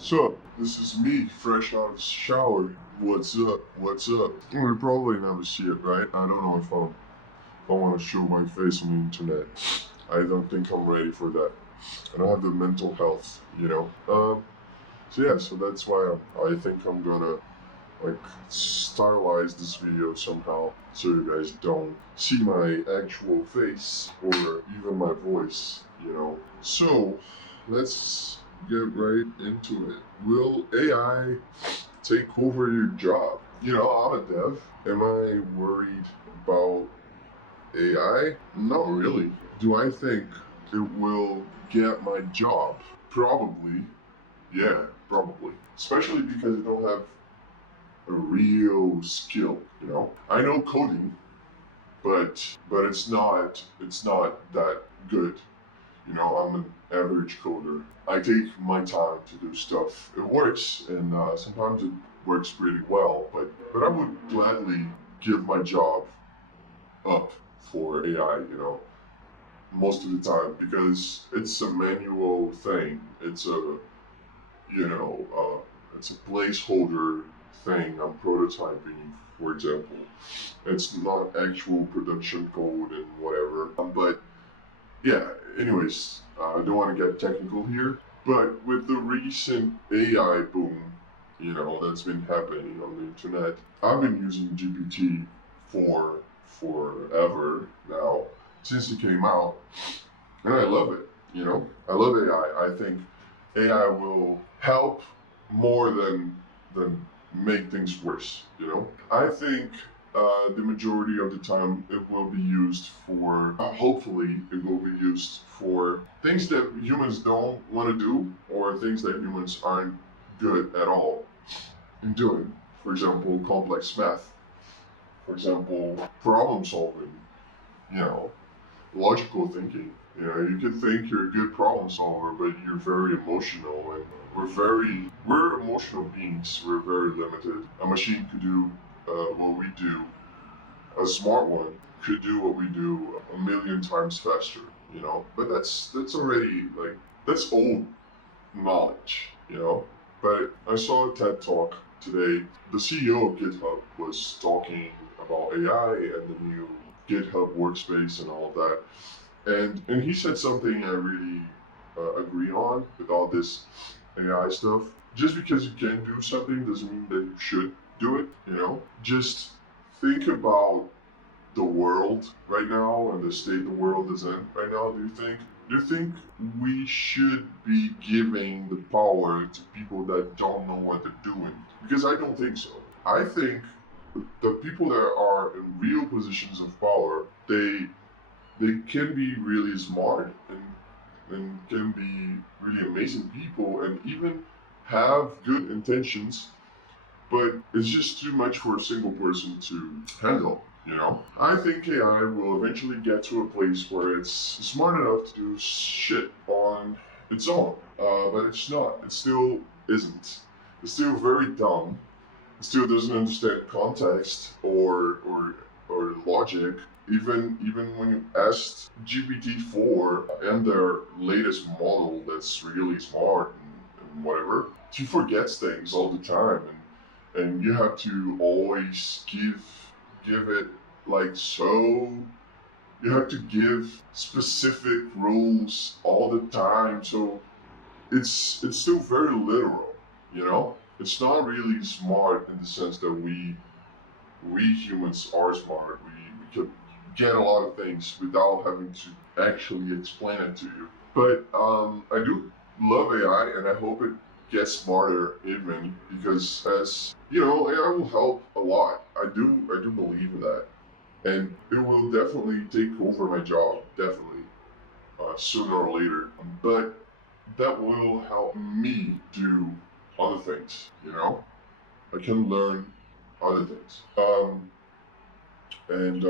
So, this is me, fresh out of the shower. What's up? What's up? You probably never see it, right? I don't know if I want to show my face on the internet. I don't think I'm ready for that. I don't have the mental health, you know. So that's why I think I'm gonna like stylize this video somehow so you guys don't see my actual face or even my voice, you know. So let's get right into it. Will AI take over your job? You know, I'm a dev. Am I worried about AI? Not really. Do I think it will get my job? Probably. Yeah, probably. Especially because I don't have a real skill, you know. I know coding, but it's not that good. You know, I'm an average coder. I take my time to do stuff. It works, and sometimes it works pretty well. But I would gladly give my job up for AI. You know, most of the time because it's a manual thing. It's a placeholder thing I'm prototyping, for example. It's not actual production code and whatever. But yeah, anyways, I don't want to get technical here, but with the recent AI boom, you know, that's been happening on the internet, I've been using GPT for forever now, since it came out, and I love it, you know? I love AI. I think AI will help more than make things worse, you know? I think the majority of the time it will be used for, hopefully, it will be used for things that humans don't want to do or things that humans aren't good at all in doing. For example, complex math. For example, problem solving, you know, logical thinking. You know, you could think you're a good problem solver, but you're very emotional, and we're emotional beings. We're very limited. A machine could do what we do. A smart one could do what we do a million times faster. You know, but that's already like that's old knowledge. You know, but I saw a TED talk today. The CEO of GitHub was talking about AI and the new GitHub workspace and all of that. And he said something I really agree on with all this AI stuff. Just because you can do something doesn't mean that you should do it. You know, just think about the world right now and the state the world is in right now. Do you think we should be giving the power to people that don't know what they're doing? Because I don't think so. I think the people that are in real positions of power, they can be really smart and can be really amazing people and even have good intentions, but it's just too much for a single person to handle. You know, I think AI will eventually get to a place where it's smart enough to do shit on its own, but it's not. It still isn't. It's still very dumb. It still doesn't understand context or logic. Even when you asked GPT-4 and their latest model that's really smart and whatever, she forgets things all the time, and you have to always give it like so. You have to give specific rules all the time, so it's still very literal, you know. It's not really smart in the sense that we humans are smart. We can get a lot of things without having to actually explain it to you. But I do love AI, and I hope it gets smarter even because, as you know, AI will help a lot. I do believe in that, and it will definitely take over my job, definitely, sooner or later. But that will help me do other things. You know, I can learn other things. And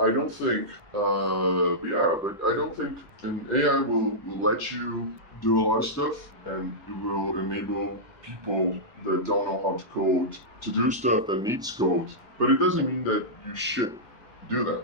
I don't think, but I don't think an AI will let you do a lot of stuff, and it will enable people that don't know how to code to do stuff that needs code. But it doesn't mean that you should do that,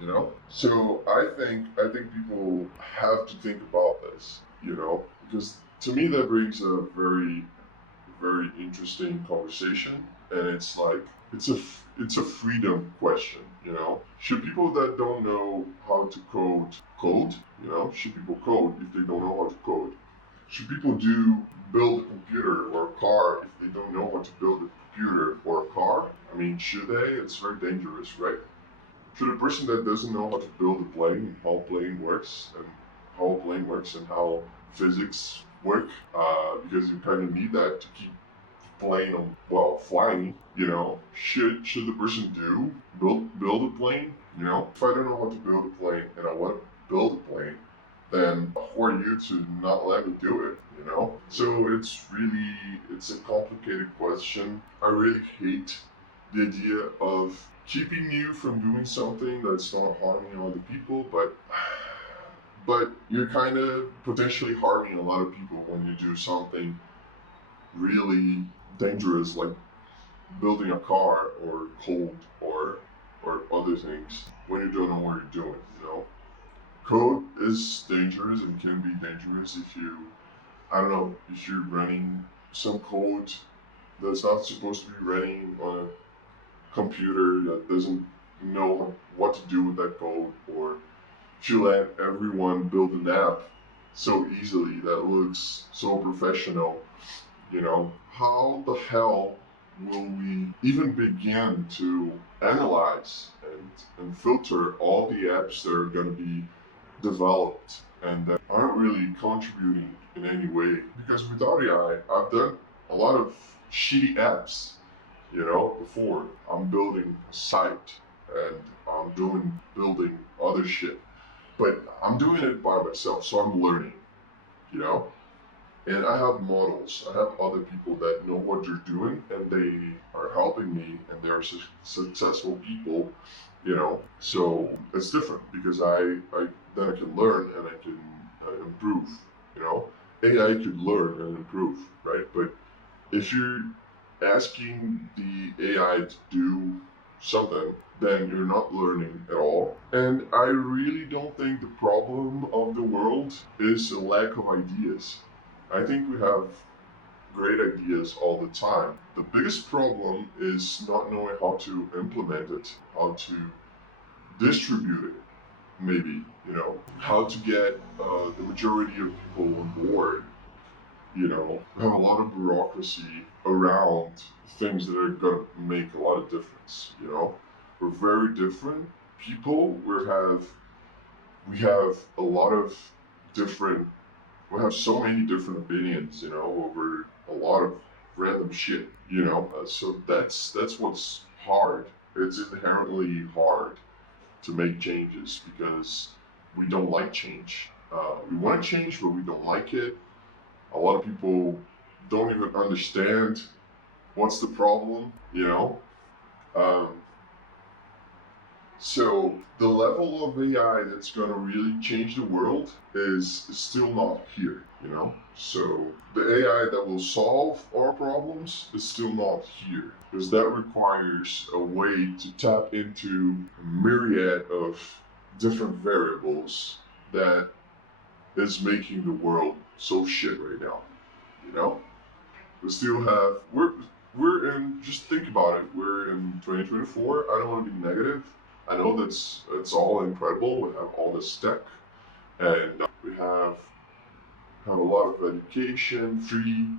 you know. So I think people have to think about this, you know, because to me that brings a very interesting conversation, and it's like it's a freedom question. Should people that don't know how to code? Should people code if they don't know how to code? Should people build a computer or a car if they don't know how to build a computer or a car? I mean, should they? It's very dangerous, right? Should a person that doesn't know how to build a plane, how a plane works, and how physics work, because you kind of need that to keep plane flying, should the person build a plane? If I don't know how to build a plane and I want to build a plane, then who are you to not let me do it? So it's a complicated question. I really hate the idea of keeping you from doing something that's not harming other people, but you're kind of potentially harming a lot of people when you do something really dangerous, like building a car or code or other things when you don't know what you're doing. Code is dangerous and can be dangerous if you, I don't know, if you're running some code that's not supposed to be running on a computer that doesn't know what to do with that code, or if you let everyone build an app so easily that looks so professional. How the hell will we even begin to analyze and filter all the apps that are going to be developed and that aren't really contributing in any way? Because without AI, I've done a lot of shitty apps, before. I'm building a site and I'm building other shit, but I'm doing it by myself, so I'm learning, you know? And I have models. I have other people that know what they're doing, and they are helping me, and they're successful people. So it's different because I then I can learn and I can improve. You know, AI could learn and improve, right? But if you're asking the AI to do something, then you're not learning at all. And I really don't think the problem of the world is a lack of ideas. I think we have great ideas all the time. The biggest problem is not knowing how to implement it, how to distribute it, maybe, how to get the majority of people on board. We have a lot of bureaucracy around things that are going to make a lot of difference. We're very different people. We have a lot of different we have so many different opinions, over a lot of random shit, so that's what's hard. It's inherently hard to make changes because we don't like change. We want to change, but we don't like it. A lot of people don't even understand what's the problem, Um, so the level of AI that's going to really change the world is still not here, So the AI that will solve our problems is still not here because that requires a way to tap into a myriad of different variables that is making the world so shit right now, you know? We still have, we're in, just think about it, we're in 2024. I don't want to be negative. I know it's all incredible. We have all this tech, and we have a lot of education, free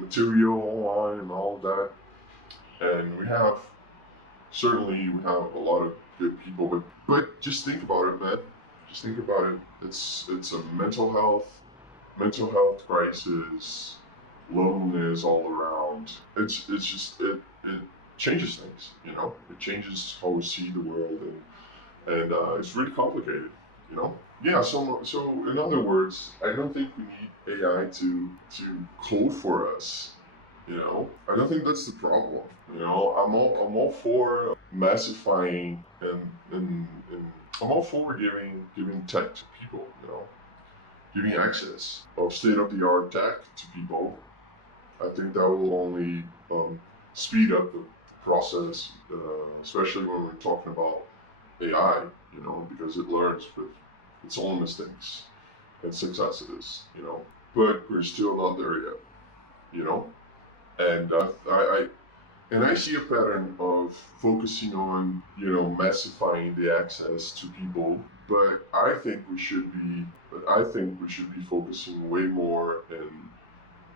material online, and all of that. And we have a lot of good people. But just think about it, man. Just think about it. It's a mental health crisis, loneliness all around. It's just it changes things. It changes how we see the world, and it's really complicated. Yeah. So in other words, I don't think we need AI to code for us. I don't think that's the problem. I'm all for massifying and I'm all for giving tech to people. Giving access of state-of-the-art tech to people. I think that will only speed up the process, especially when we're talking about AI, because it learns with its own mistakes and successes, but we're still not there yet, you know. And I see a pattern of focusing on, massifying the access to people, but I think we should be focusing way more in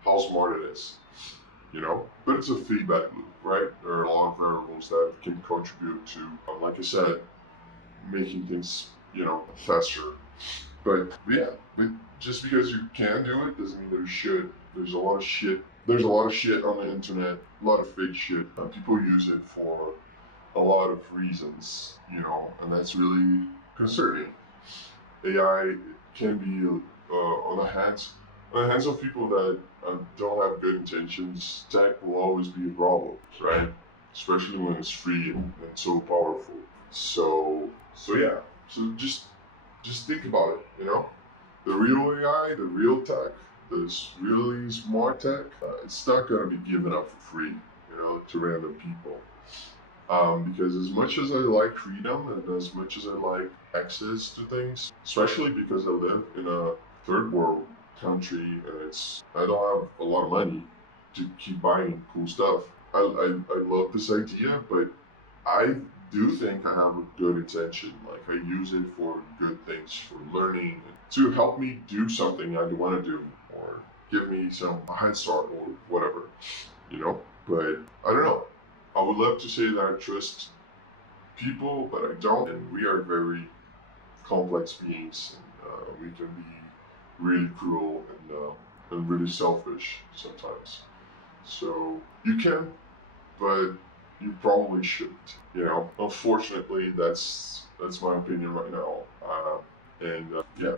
how smart it is, But it's a feedback loop, right? There are a lot of variables that can contribute to, like I said, making things, faster. But yeah, but just because you can do it doesn't mean that you should. There's a lot of shit. There's a lot of shit on the internet, a lot of fake shit. People use it for a lot of reasons, and that's really concerning. AI can be on the hands of people that don't have good intentions. Tech will always be a problem, right? Especially when it's free and so powerful. So yeah. So just think about it. The real AI, the real tech, this really smart tech, it's not gonna be given up for free, to random people. Because as much as I like freedom and as much as I like access to things, especially because I live in a third world country and I don't have a lot of money to keep buying cool stuff. I love this idea, but I do think I have a good intention. Like I use it for good things, for learning, to help me do something I want to do, or give me some head start or whatever, you know. But I don't know. I would love to say that I trust people, but I don't. And we are very complex beings, and we can be really cruel and really selfish sometimes. So you can, but you probably shouldn't. Unfortunately, that's my opinion right now. And yeah,